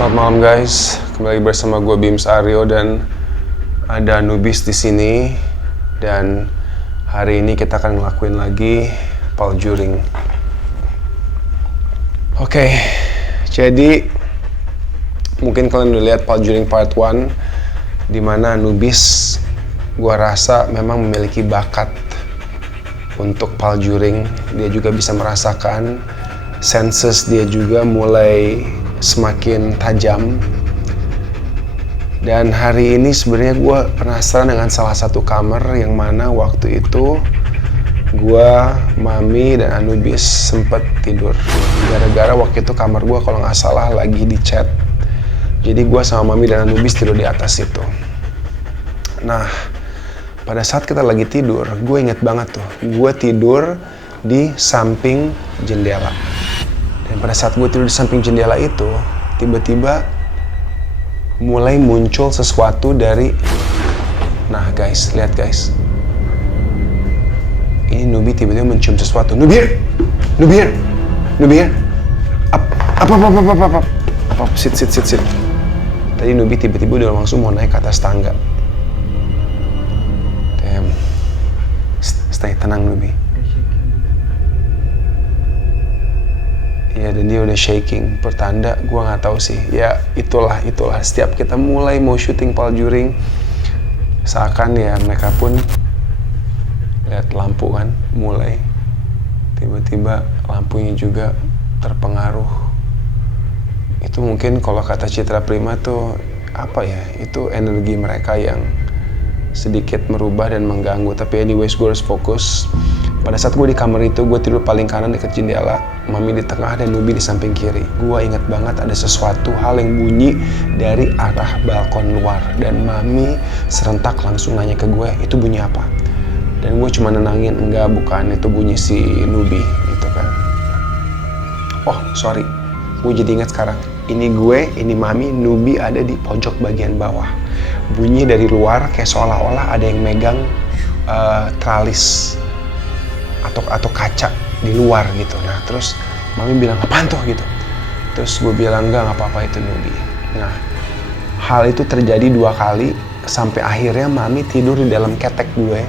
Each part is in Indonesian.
Selamat malam guys, kembali bersama gue Bims Aryo dan ada Nubis di sini. Dan hari ini kita akan ngelakuin lagi paljuring. Oke, jadi mungkin kalian udah lihat paljuring part 1 dimana Nubis gue rasa memang memiliki bakat untuk paljuring. Dia juga bisa merasakan, senses dia juga mulai semakin tajam. Dan hari ini sebenarnya gue penasaran dengan salah satu kamar yang mana waktu itu gue, Mami, dan Anubis sempet tidur. Gara-gara waktu itu kamar gue kalau nggak salah lagi dicat. Jadi gue sama Mami dan Anubis tidur di atas itu. Nah, pada saat kita lagi tidur, gue inget banget tuh, gue tidur di samping jendela. Dan pada saat gue tidur di samping jendela itu, tiba-tiba mulai muncul sesuatu dari... Nah guys, lihat guys. Ini Nubi tiba-tiba mencium sesuatu. Nubi! Apa? Sit. Tadi Nubi tiba-tiba udah langsung mau naik ke atas tangga. Damn. Stay tenang Nubi. Ya, dan dia udah shaking, pertanda gue nggak tahu sih. Ya itulah. Setiap kita mulai mau syuting paljuring, seakan ya mereka pun lihat lampu kan, mulai tiba-tiba lampunya juga terpengaruh. Itu mungkin kalau kata Citra Prima tuh apa ya? Itu energi mereka yang sedikit merubah dan mengganggu. Tapi anyways, gue harus fokus. Pada saat gue di kamar itu, gue tidur paling kanan dekat jendela, Mami di tengah dan Nubi di samping kiri. Gue ingat banget ada sesuatu hal yang bunyi dari arah balkon luar. Dan Mami serentak langsung nanya ke gue, itu bunyi apa? Dan gue cuma nenangin, enggak, bukan, itu bunyi si Nubi gitu kan. Oh sorry, gue jadi ingat sekarang. Ini gue, ini Mami, Nubi ada di pojok bagian bawah. Bunyi dari luar kayak seolah-olah ada yang megang tralis atau kaca di luar gitu. Nah terus Mami bilang, apaan tuh gitu. Terus gue bilang, enggak apa-apa, itu Nubi. Nah hal itu terjadi 2 kali sampai akhirnya Mami tidur di dalam ketek gue.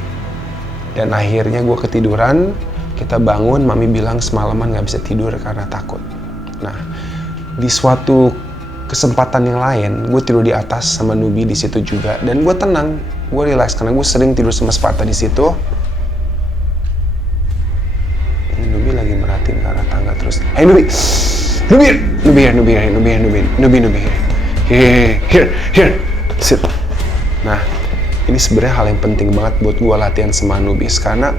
Dan akhirnya gue ketiduran, kita bangun, Mami bilang semalaman gak bisa tidur karena takut. Nah di suatu kesempatan yang lain, gue tidur di atas sama Nubi di situ juga. Dan gue tenang, gue relax karena gue sering tidur sama Sparta di situ. Nubi lagi merhatiin ke arah tangga terus. Hey Nubi, here, sit. Nah, ini sebenarnya hal yang penting banget buat gue latihan sama Nubis karena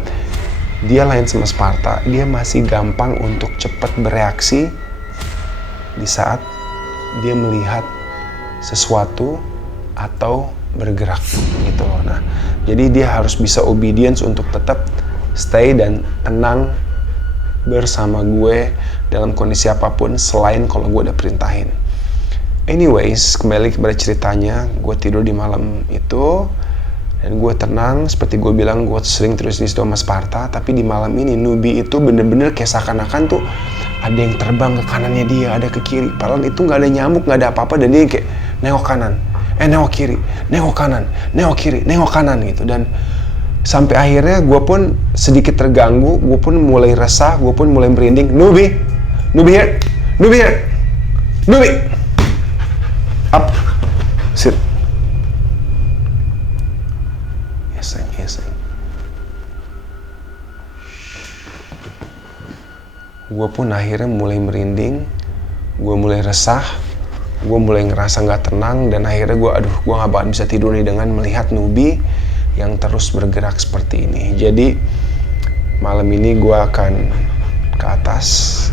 dia lain sama Sparta, dia masih gampang untuk cepat bereaksi di saat dia melihat sesuatu atau bergerak gitu loh. Nah, jadi dia harus bisa obedience untuk tetap stay dan tenang bersama gue dalam kondisi apapun selain kalau gue udah perintahin. Anyways, kembali kepada ceritanya, gue tidur di malam itu dan gue tenang. Seperti gue bilang, gue sering terus di situ sama Sparta. Tapi di malam ini Nubi itu bener-bener kayak seakan-akan tuh ada yang terbang ke kanannya dia, ada ke kiri. Padahal itu nggak ada nyamuk, nggak ada apa-apa, dan dia kayak nengok kanan, nengok kiri, nengok kanan, nengok kiri, nengok kanan gitu. Dan sampai akhirnya gue pun sedikit terganggu, gue pun mulai resah, gue pun mulai merinding. Nubi here, Nubi, up, sit. Yes. Gue pun akhirnya mulai merinding, gue mulai resah, gue mulai ngerasa nggak tenang, dan akhirnya gue nggak bakal bisa tidur nih dengan melihat Nubi yang terus bergerak seperti ini. Jadi malam ini gue akan ke atas,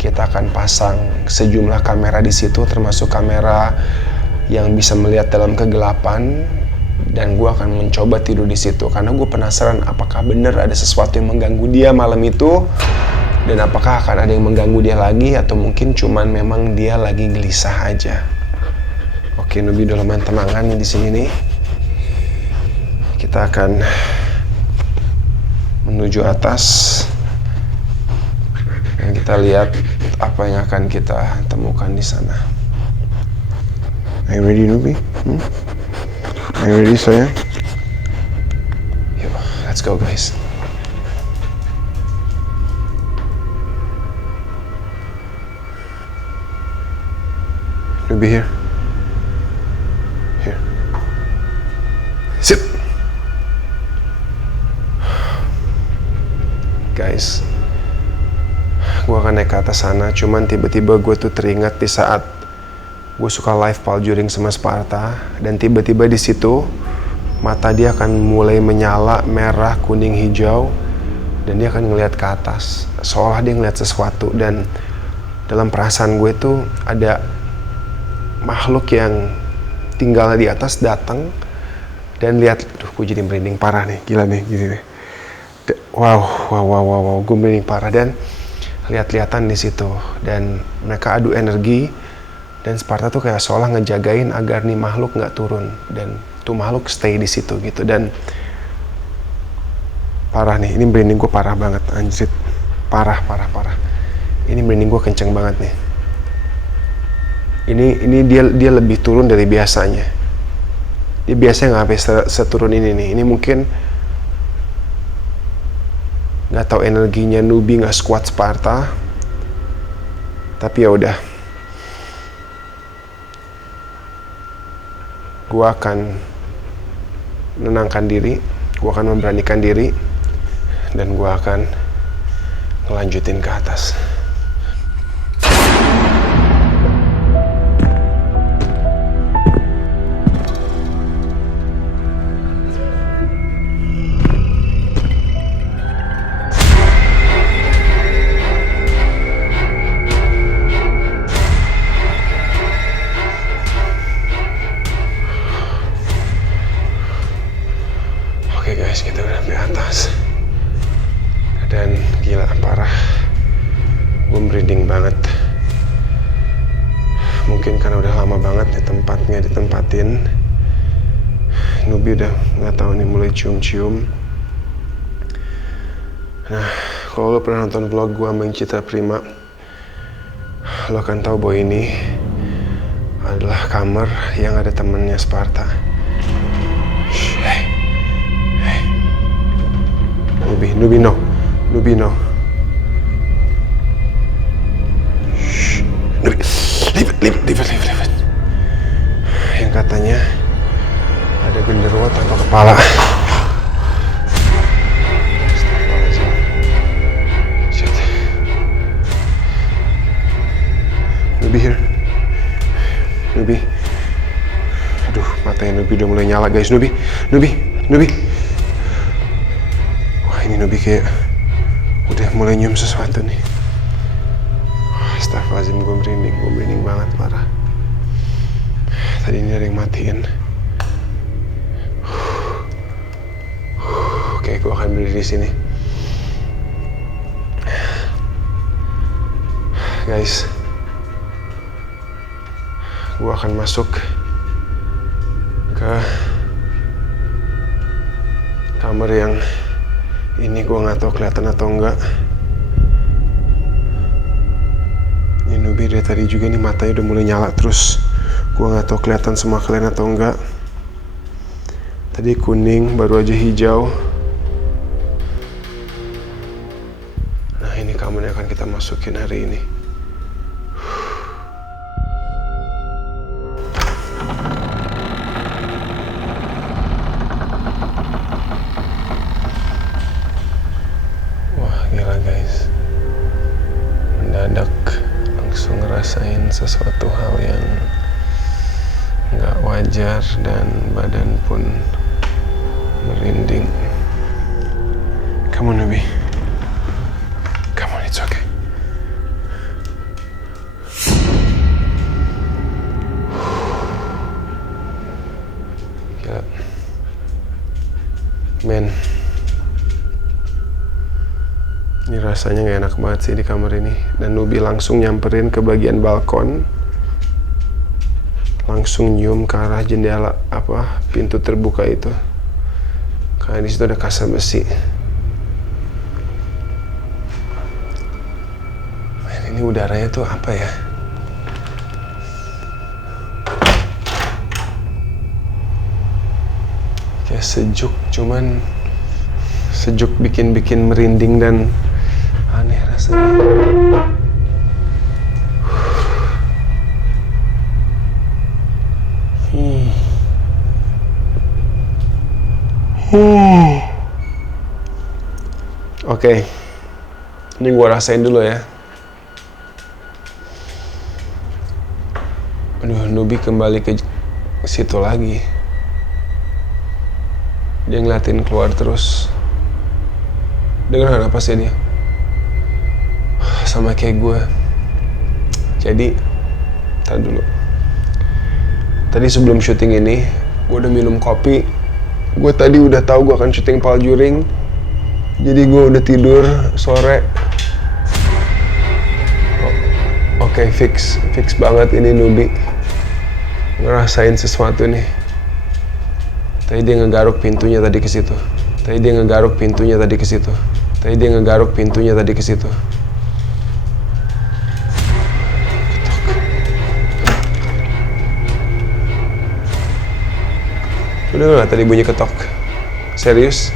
kita akan pasang sejumlah kamera di situ, termasuk kamera yang bisa melihat dalam kegelapan, dan gue akan mencoba tidur di situ karena gue penasaran apakah benar ada sesuatu yang mengganggu dia malam itu, dan apakah akan ada yang mengganggu dia lagi atau mungkin cuman memang dia lagi gelisah aja. Oke, Nubi udah lumayan tenangan di sini nih. Kita akan menuju atas dan kita lihat apa yang akan kita temukan di sana. Are you ready, Nubi? Are you ready, sayang? Yuk, let's go guys. Nubi, here. Here. Sit. Guys, gue akan naik ke atas sana, cuman tiba-tiba gue tuh teringat di saat gue suka live paljuring sama Sparta, dan tiba-tiba di situ mata dia akan mulai menyala merah, kuning, hijau, dan dia akan ngelihat ke atas, seolah dia ngelihat sesuatu. Dan dalam perasaan gue tuh ada makhluk yang tinggal di atas datang dan lihat. Duh, gue jadi merinding parah nih, gila nih, gini nih. Wow, gue merinding parah dan lihat-lihatan di situ, dan mereka adu energi, dan Sparta tuh kayak seolah ngejagain agar nih makhluk nggak turun, dan tuh makhluk stay di situ gitu. Dan parah nih, ini merinding gue parah banget, anjrit, parah. Ini merinding gue kenceng banget nih. Ini dia lebih turun dari biasanya. Dia biasanya nggak sampai seturun ini nih. Ini mungkin nggak tahu energinya Nubi nggak sekuat Sparta, tapi ya udah, gue akan menenangkan diri, gue akan memberanikan diri, dan gue akan ngelanjutin ke atas. Oke guys, kita udah sampai atas. Dan gila, parah. Gue merinding banget. Mungkin karena udah lama banget di tempatnya ditempatin. Nubi udah nggak tahu nih mulai cium-cium. Nah, kalau lo pernah nonton vlog gue sama Citra Prima, lo akan tahu bahwa ini adalah kamar yang ada temennya Sparta. Nubi, no. Shh. Nubi, leave it. Yang katanya ada genderuwo tanpa kepala. Astagfirullahaladzim. Shit. Nubi here. Nubi. Aduh, matanya Nubi udah mulai nyala guys. Nubi. Ini Nubi kayak udah mulai nyium sesuatu nih. Astagfirullahaladzim, gue merinding banget, parah. Tadi ini ada yang matiin. Oke, gue akan berdiri di sini. Guys, gue akan masuk ke kamar yang ini. Gue nggak tahu kelihatan atau enggak. Ini Nubi dari tadi juga nih matanya udah mulai nyala terus. Gue nggak tahu kelihatan sama kalian atau enggak. Tadi kuning, baru aja hijau. Nah, ini kamar yang akan kita masukin hari ini. Gila guys, mendadak langsung ngerasain sesuatu hal yang nggak wajar dan badan pun merinding. Come on Nubi, come on, it's okay. Gila, men. Ini rasanya gak enak banget sih di kamar ini. Dan Nubi langsung nyamperin ke bagian balkon, langsung nyium ke arah jendela, pintu terbuka itu. Karena di situ ada kaca besi. Man, ini udaranya tuh apa ya? Kayak sejuk, cuman sejuk bikin merinding dan aneh rasanya. Oke, ini gua rasain dulu ya. Aduh, Nubi kembali ke situ lagi. Dia ngeliatin keluar terus. Dengar apa sih dia? Sama kayak gue. Jadi, tar dulu. Tadi sebelum syuting ini, gue udah minum kopi. Gue tadi udah tahu gue akan syuting Paljuring. Jadi gue udah tidur sore. Oke, fix banget ini Nubi. Ngerasain sesuatu nih. Tadi dia ngegaruk pintunya tadi ke situ. Udah nggak tadi bunyi ketok? Serius?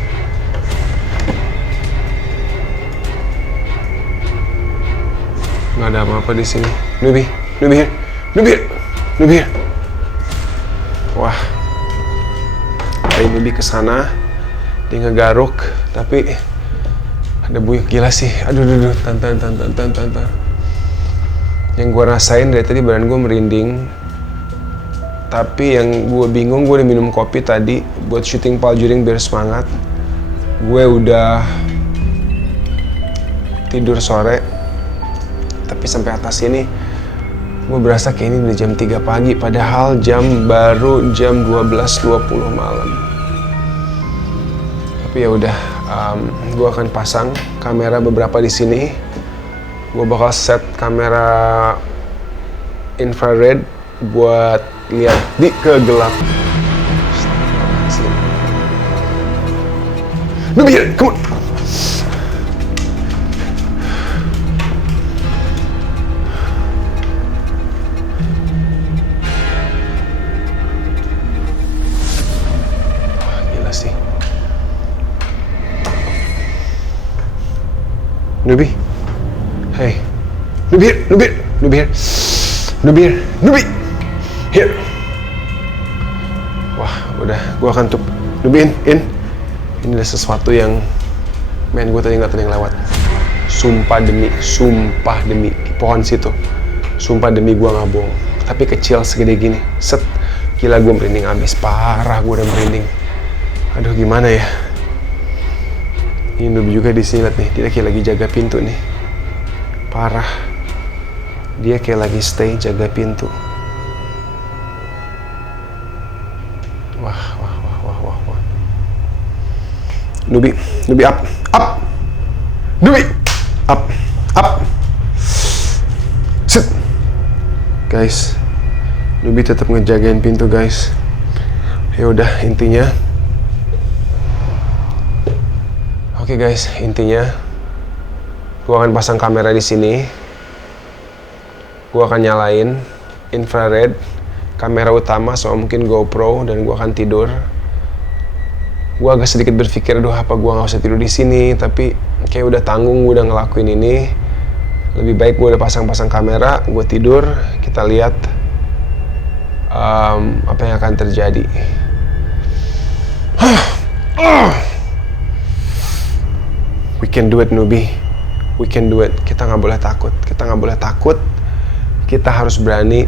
Nggak ada apa-apa di sini. Nubi here. Wah, tadi Nubi kesana, dia ngegaruk, tapi ada bunyi gila sih. Aduh, tantan. Yang gue rasain dari tadi badan gue merinding. Tapi yang gue bingung, gue udah minum kopi tadi buat syuting Paljuring biar semangat. Gue udah tidur sore, tapi sampai atas sini gue berasa kayak ini udah jam 3 pagi, padahal baru jam 12.20 malam. Tapi ya udah, gue akan pasang kamera beberapa di sini. Gue bakal set kamera infrared buat lihat di kegelap. Nubi, come on. Gila sih. Nubi. Hey. Nubi here. Wah, udah, gua akan tutup. Nubi in. Ini ada sesuatu yang gue tadi nggak yang lewat. Sumpah demi pohon situ. Sumpah demi gua nggak bohong. Tapi kecil segede gini. Set. Gila, gua merinding abis. Parah, gua udah merinding. Aduh, gimana ya? Ini Nubi juga di sini, liat nih. Dia kayak lagi jaga pintu nih. Parah. Dia kayak lagi stay jaga pintu. Wah. Nubi up. Nubi up. Sit. Guys, Nubi tetap ngejagain pintu, guys. Ya udah, intinya. Oke, guys, intinya gua akan pasang kamera di sini. Gua akan nyalain infrared kamera utama sama mungkin GoPro dan gua akan tidur. Gue agak sedikit berpikir, aduh apa gue nggak usah tidur di sini, tapi kayak udah tanggung, gue udah ngelakuin ini. Lebih baik gue udah pasang kamera, gue tidur, kita lihat apa yang akan terjadi. We can do it, Nubi. We can do it. Kita nggak boleh takut. Kita harus berani.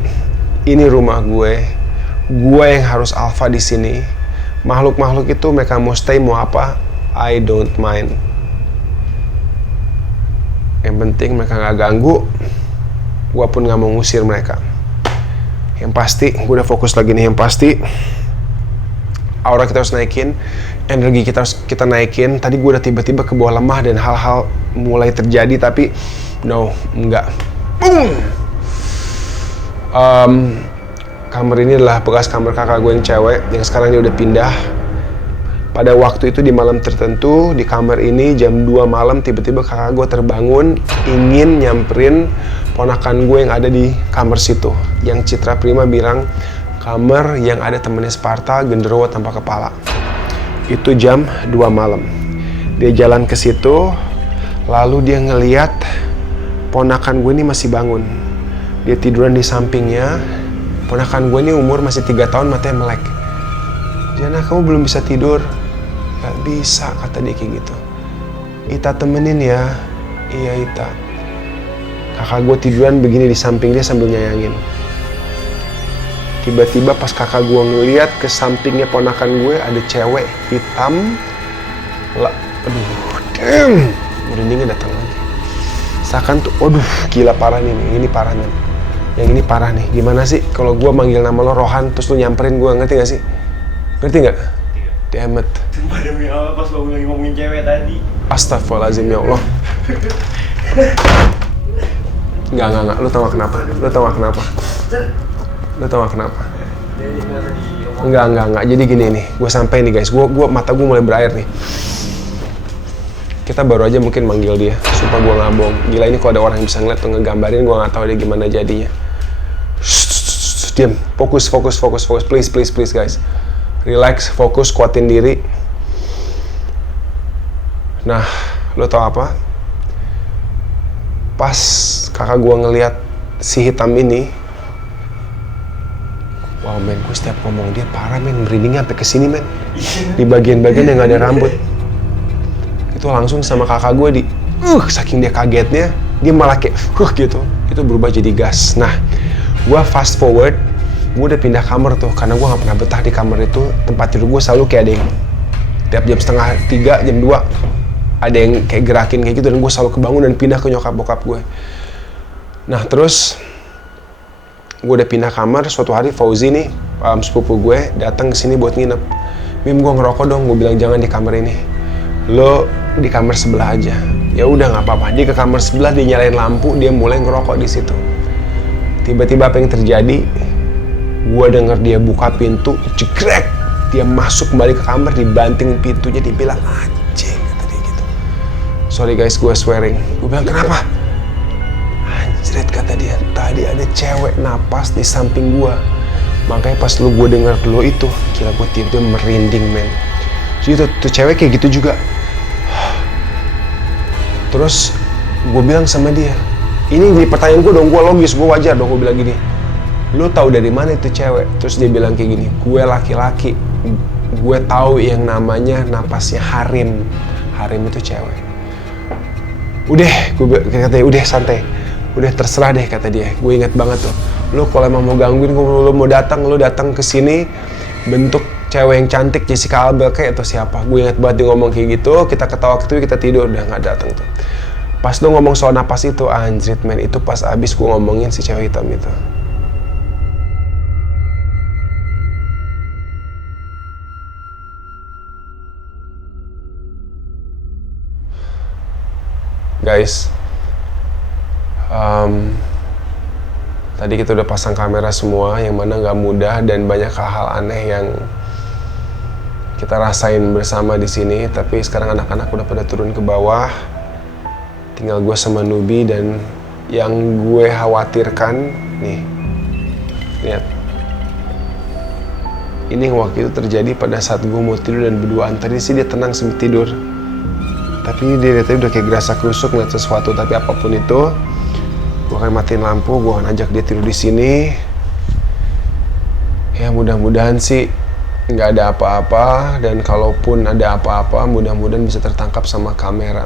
Ini rumah gue yang harus alpha di sini. Makhluk-makhluk itu mereka mau stay mau apa, I don't mind. Yang penting mereka nggak ganggu, gue pun nggak mau ngusir mereka. Yang pasti, gue udah fokus lagi nih. Yang pasti, aura kita harus naikin, energi kita naikin. Tadi gue udah tiba-tiba ke bawah lemah dan hal-hal mulai terjadi, tapi no, enggak. Boom. Kamar ini adalah bekas kamar kakak gue yang cewek, yang sekarang dia udah pindah. Pada waktu itu di malam tertentu, di kamar ini jam 2 malam tiba-tiba kakak gue terbangun ingin nyamperin ponakan gue yang ada di kamar situ. Yang Citra Prima bilang, kamar yang ada temennya Sparta, genderuwo tanpa kepala. Itu jam 2 malam. Dia jalan ke situ, lalu dia ngeliat ponakan gue ini masih bangun. Dia tiduran di sampingnya. Ponakan gue ini umur masih 3 tahun, matanya melek. Jana, kamu belum bisa tidur? Gak bisa, kata dia kayak gitu. Ita temenin ya. Iya Ita. Kakak gue tiduran begini di samping dia sambil nyayangin. Tiba-tiba pas kakak gue ngeliat ke sampingnya ponakan gue ada cewek hitam. Aduh, damn. Merindingnya datang lagi. Seakan tuh, aduh gila parah nih, ini parah nih. Yang ini parah nih. Gimana sih kalau gue manggil nama lo Rohan terus lo nyamperin gue, ngerti gak sih? Ngerti gak? Damn it. Sumpah demi Allah pas lo lagi ngomongin cewek tadi. Astagfirullahaladzim ya Allah. Enggak. Lu tau gak kenapa? Enggak. Jadi gini nih, gue sampai nih guys. Mata gue mulai berair nih. Kita baru aja mungkin manggil dia. Sumpah gue nggak bohong. Gila, ini kalau ada orang yang bisa ngeliat tuh ngegambarin, gue nggak tahu dia gimana jadinya. Diam. Fokus. Please guys. Relax, fokus, kuatin diri. Nah, lo tau apa? Pas kakak gue ngeliat si hitam ini, wow men, gue setiap ngomong dia parah men, merindingnya sampai kesini men. Di bagian-bagian yang gak ada rambut. Itu langsung sama kakak gue saking dia kagetnya, dia malah kayak gitu. Itu berubah jadi gas. Nah, gue fast forward, gue udah pindah kamar tuh, karena gue gak pernah betah di kamar itu. Tempat tidur gue selalu kayak ada yang tiap jam 2:30, jam 2 ada yang kayak gerakin kayak gitu, dan gue selalu kebangun dan pindah ke nyokap bokap gue. Nah terus gue udah pindah kamar. Suatu hari Fauzi nih, sepupu gue, datang ke sini buat nginep. Mim, gue ngerokok dong. Gue bilang jangan di kamar ini, lo di kamar sebelah aja. Ya udah nggak apa-apa. Dia ke kamar sebelah, dia nyalain lampu, dia mulai ngerokok di situ. Tiba-tiba apa yang terjadi? Gue denger dia buka pintu, jegrek. Dia masuk kembali ke kamar, dibanting pintunya, dia bilang anjing, kata dia gitu. Sorry guys, gue swearing. Gue bilang kenapa? Anjrit, kata dia, tadi ada cewek napas di samping gue. Makanya pas gue denger lo itu, gila gue tiba-tiba merinding men. Jadi tuh cewek kayak gitu juga. Terus gue bilang sama dia, ini di pertanyaan gue dong, gue logis, gue wajar dong, gue bilang gini, lo tahu dari mana itu cewek? Terus dia bilang kayak gini, gue laki-laki, gue tahu yang namanya napasnya Harim. Harim itu cewek. Udah, katanya udah santai, udah terserah deh, kata dia. Gue inget banget tuh, lo kalau emang mau gangguin, lo mau datang, lo datang ke sini bentuk cewek yang cantik, Jessica Alba kayak atau siapa. Gue inget banget dia ngomong kayak gitu. Kita ketawa gitu, kita tidur, udah nggak datang tuh. Pas lo ngomong soal napas itu, anjrit men, itu pas abis gue ngomongin si cewek hitam itu. Guys, tadi kita udah pasang kamera semua, yang mana nggak mudah dan banyak hal-hal aneh yang kita rasain bersama di sini. Tapi sekarang anak-anak udah pada turun ke bawah, tinggal gue sama Nubi. Dan yang gue khawatirkan nih, lihat, ini yang waktu itu terjadi pada saat gue mau tidur dan berduaan. Tadi sih dia tenang sambil tidur, tapi dia tadi udah kayak gerasa kerusuk ngeliat sesuatu. Tapi apapun itu, gue akan matiin lampu, gue akan ajak dia tidur di sini. Ya mudah-mudahan sih nggak ada apa-apa, dan kalaupun ada apa-apa, mudah-mudahan bisa tertangkap sama kamera.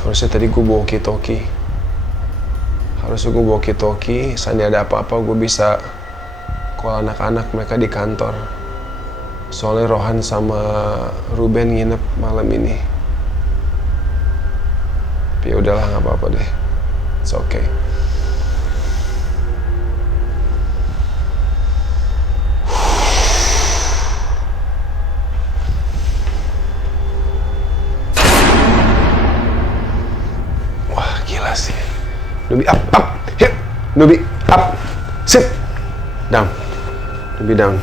Harusnya tadi gue bawa walkie-talkie. Seandainya ada apa-apa, gue bisa call anak-anak mereka di kantor. Soalnya Rohan sama Ruben nginep malam ini. Tapi udahlah, nggak apa-apa deh. It's okay. Wah, gila sih. Nubi up. Hit. Nubi up. Sit. Down. Nubi down.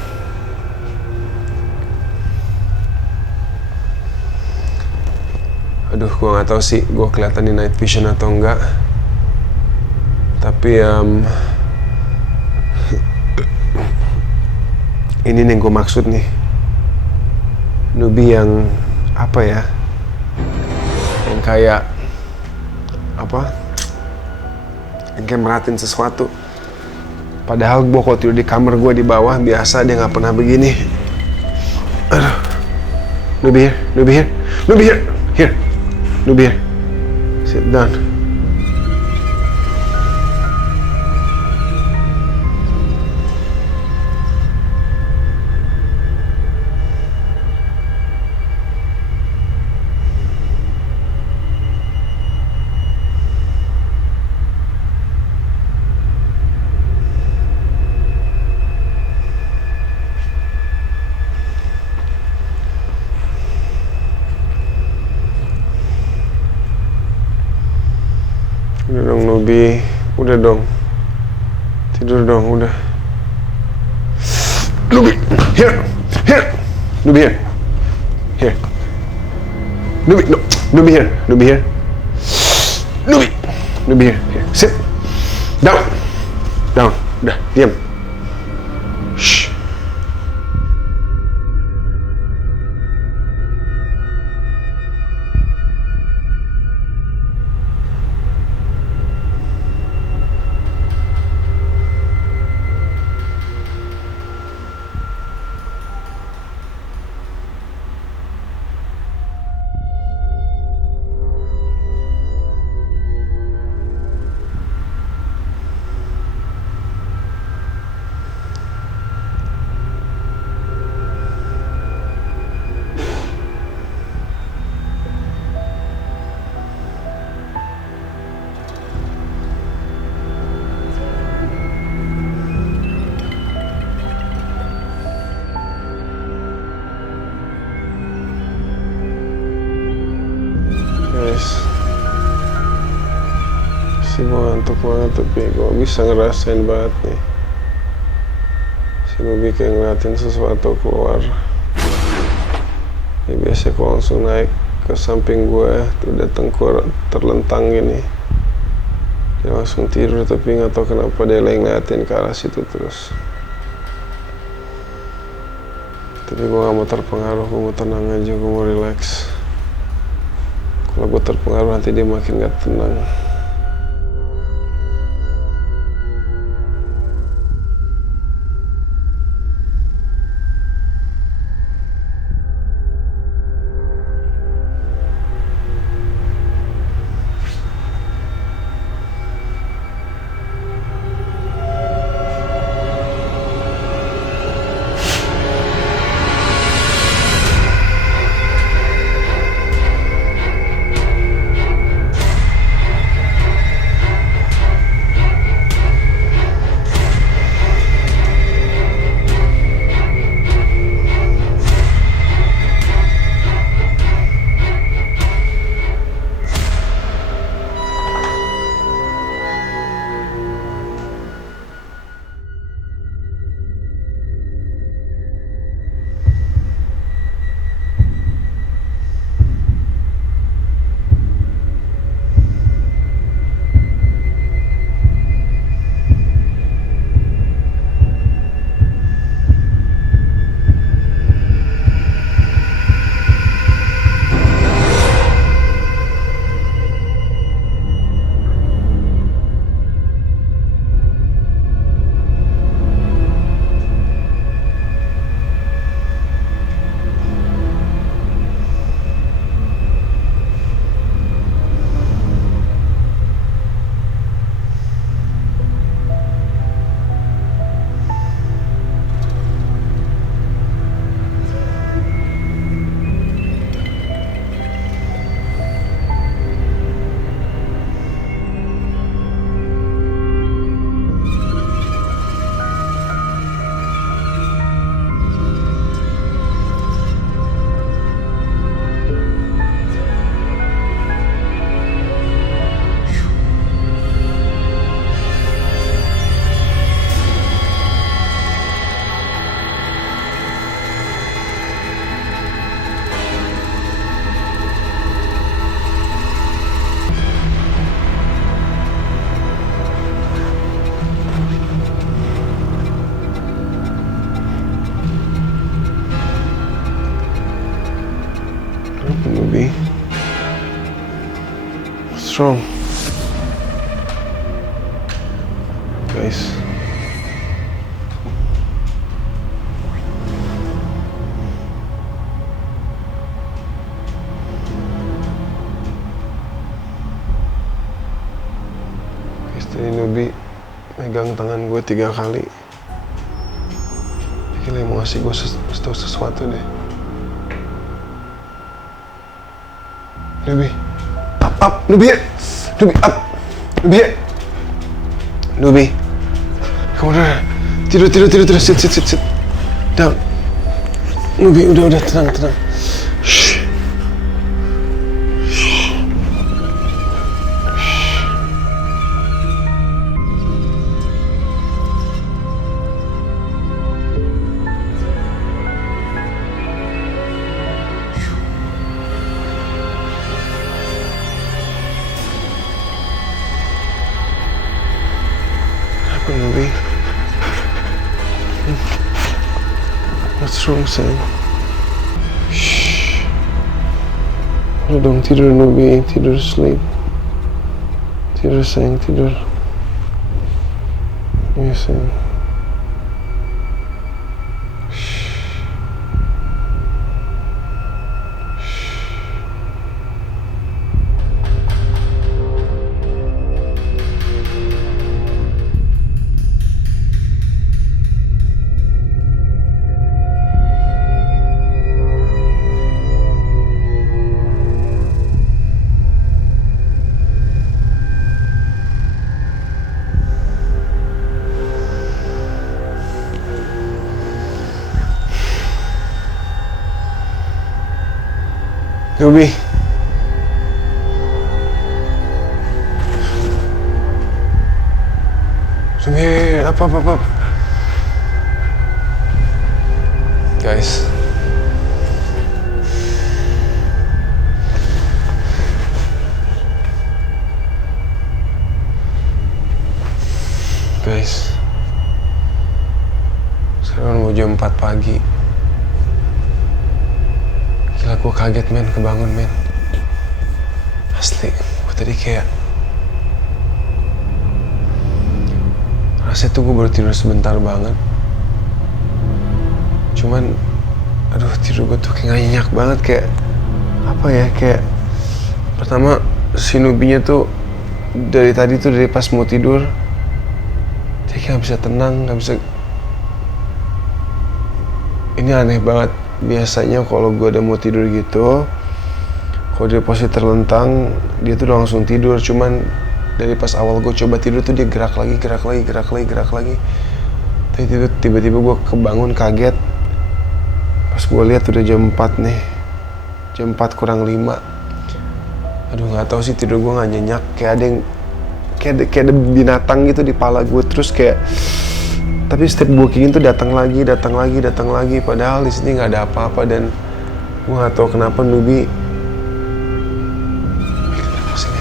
Aduh, gue nggak tahu sih, gue kelihatan di night vision atau enggak. Tapi Ini nih yang gue maksud nih. Nubi yang apa ya? Yang kayak apa? Yang kayak merhatiin sesuatu. Padahal gue kalau tidur di kamar gue di bawah biasa, dia nggak pernah begini. Aduh. Nubi here, Nubi here, Nubi here, here, Nubi here. Sit down. Udah dong Nubi, udah dong. Tidur dong, udah. Nubi, here, here, Nubi here, here. Nubi, no, Nubi here, Nubi here. Nubi, Nubi here, here. Sit, down, down, udah, diam. Shh. Guys, si ngantuk banget tapi gue bisa ngerasain banget nih. Si Nubi kayak ngeliatin sesuatu keluar. Ya biasa gue langsung naik ke samping gue, tuh udah tengkur terlentang gini. Dia langsung tidur tapi nggak tahu kenapa dia lagi ngeliatin ke arah situ terus. Tapi gue gak mau terpengaruh, gue mau tenang aja, gue mau relax. Kalau gue terpengaruh nanti dia makin gak tenang. What's wrong? Guys. Istri Nubi megang tangan gue 3 kali. Kayaknya mau ngasih gue sesuatu deh. Nubi, up, Nubi, Nubi, up, Nubi, Nubi, kamu udah tidur, sit, down. Nubi, udah, tenang. Shh. Nubi, what's wrong, sayang? Shh. Udah dong, tidur Nubi, tidur sleep. Tidur sayang, tidur. Iya sayang. Nubi, apa? Guys, sekarang mau jam 4 pagi. Gila, gue kaget men, kebangun men. Asli, gue tadi kayak rasanya tuh gue baru tidur sebentar banget. Cuman, aduh, tidur gue tuh kayak gak nyenyak banget. Kayak, apa ya, kayak pertama si Nubinya tuh dari tadi tuh, dari pas mau tidur dia kayak gak bisa tenang, gak bisa. Ini aneh banget. Biasanya kalau gue udah mau tidur gitu, kalau dia posisi terlentang, dia tuh udah langsung tidur. Cuman dari pas awal gue coba tidur tuh dia gerak lagi. Tapi tiba-tiba gue kebangun kaget. Pas gue lihat udah jam 4 nih, jam 4 kurang 5. Aduh, nggak tahu sih, tidur gue nggak nyenyak. Kayak ada yang kayak ada binatang gitu di pala gue, terus kayak. Tapi setiap gue kayak gitu datang lagi. Padahal di sini nggak ada apa-apa, dan gue nggak tahu kenapa Nubi. Kenapa sih?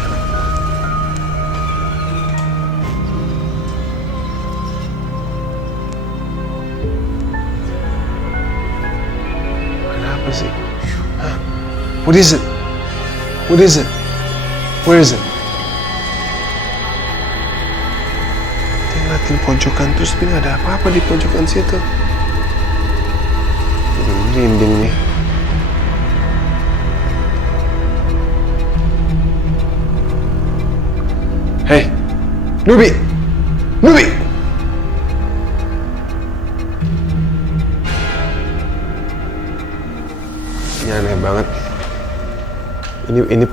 Kenapa sih? Hah? What is it? Where is it? Ngeliatin pojokan terus, tapi nggak ada apa-apa di pojokan situ. Merinding nih. Hey, Nubi. Ini aneh banget. Ini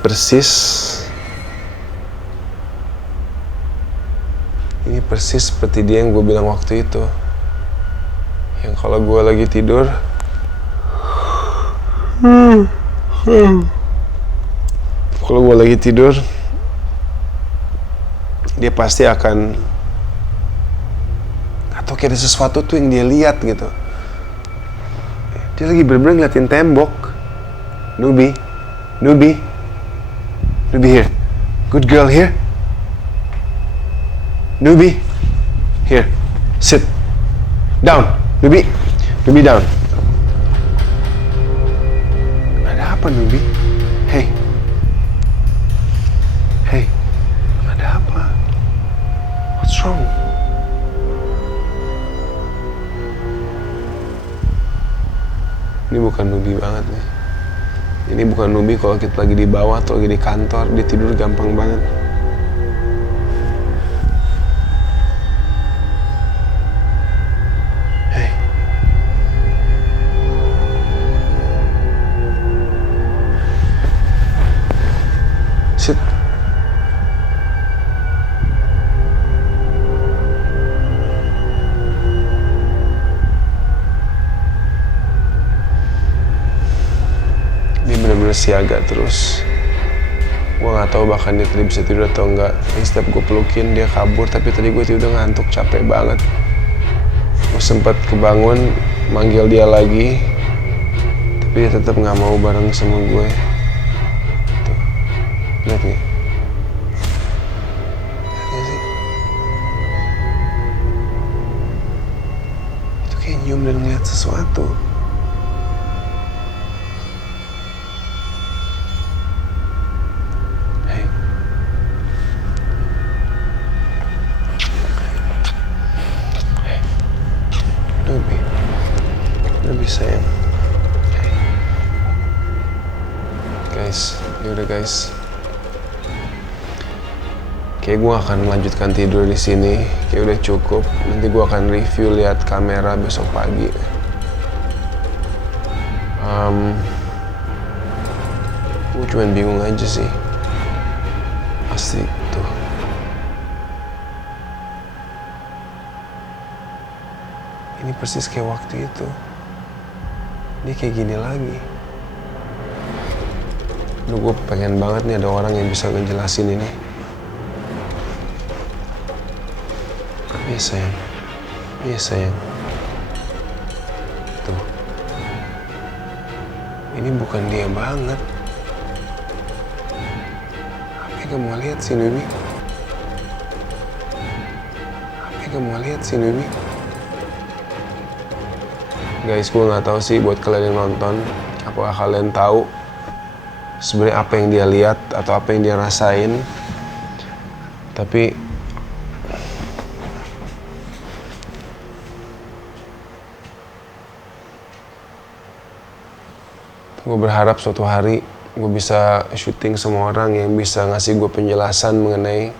persis seperti dia yang gue bilang waktu itu. Yang kalau gue lagi tidur, dia pasti akan, atau kayak ada sesuatu tuh yang dia lihat gitu. Dia lagi bener-bener ngeliatin tembok. Nubi here. Good girl here. Nubi, here, sit, down, Nubi down. Ada apa Nubi? Hey, wrong? Ini bukan Nubi banget nih. Ini bukan Nubi kalau kita lagi di bawah atau lagi di kantor, dia tidur gampang banget. Hey. Sit. Dia benar-benar siaga terus. Gue nggak tahu bahkan dia tadi bisa tidur atau enggak. Ini setiap gue pelukin dia kabur, tapi tadi gue udah ngantuk, capek banget. Gue sempat kebangun, manggil dia lagi, tapi dia tetap nggak mau bareng sama gue. Tuh, lihat nih. Lihat sih. Itu kayak nyium dan ngeliat sesuatu. Lebih sayang. Guys, yaudah guys. Kayak gue akan melanjutkan tidur di sini. Kayak udah cukup. Nanti gue akan review lihat kamera besok pagi. Gue cuma bingung aja sih. Pasti tuh. Ini persis kayak waktu itu. Dia kayak gini lagi. Gue pengen banget nih ada orang yang bisa ngejelasin ini. Iya sayang. Iya sayang. Tuh. Ini bukan dia banget. Apa yang kamu lihat sih, Nubi? Apa yang kamu lihat sih, Nubi? Guys, gue nggak tahu sih buat kalian yang nonton, apakah kalian tahu sebenarnya apa yang dia lihat atau apa yang dia rasain. Tapi gue berharap suatu hari gue bisa syuting sama orang yang bisa ngasih gue penjelasan mengenai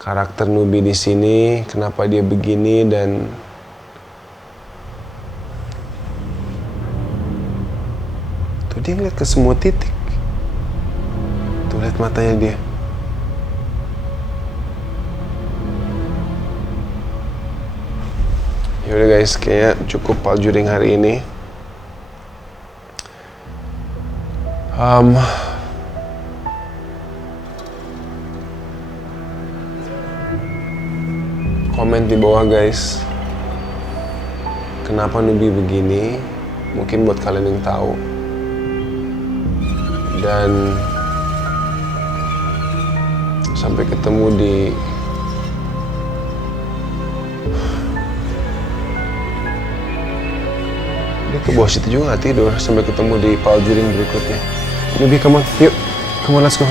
karakter Nubi di sini, kenapa dia begini, dan tuh dia ngeliat ke semua titik. Tuh lihat matanya dia. Yaudah guys, kayaknya cukup paljuring hari ini. Komen di bawah guys, kenapa Nubi begini? Mungkin buat kalian yang tahu. Dan sampai ketemu di dia ke bawah situ juga nggak tidur. Sampai ketemu di paljuring berikutnya. Nubi, come on, yuk, come on, let's go.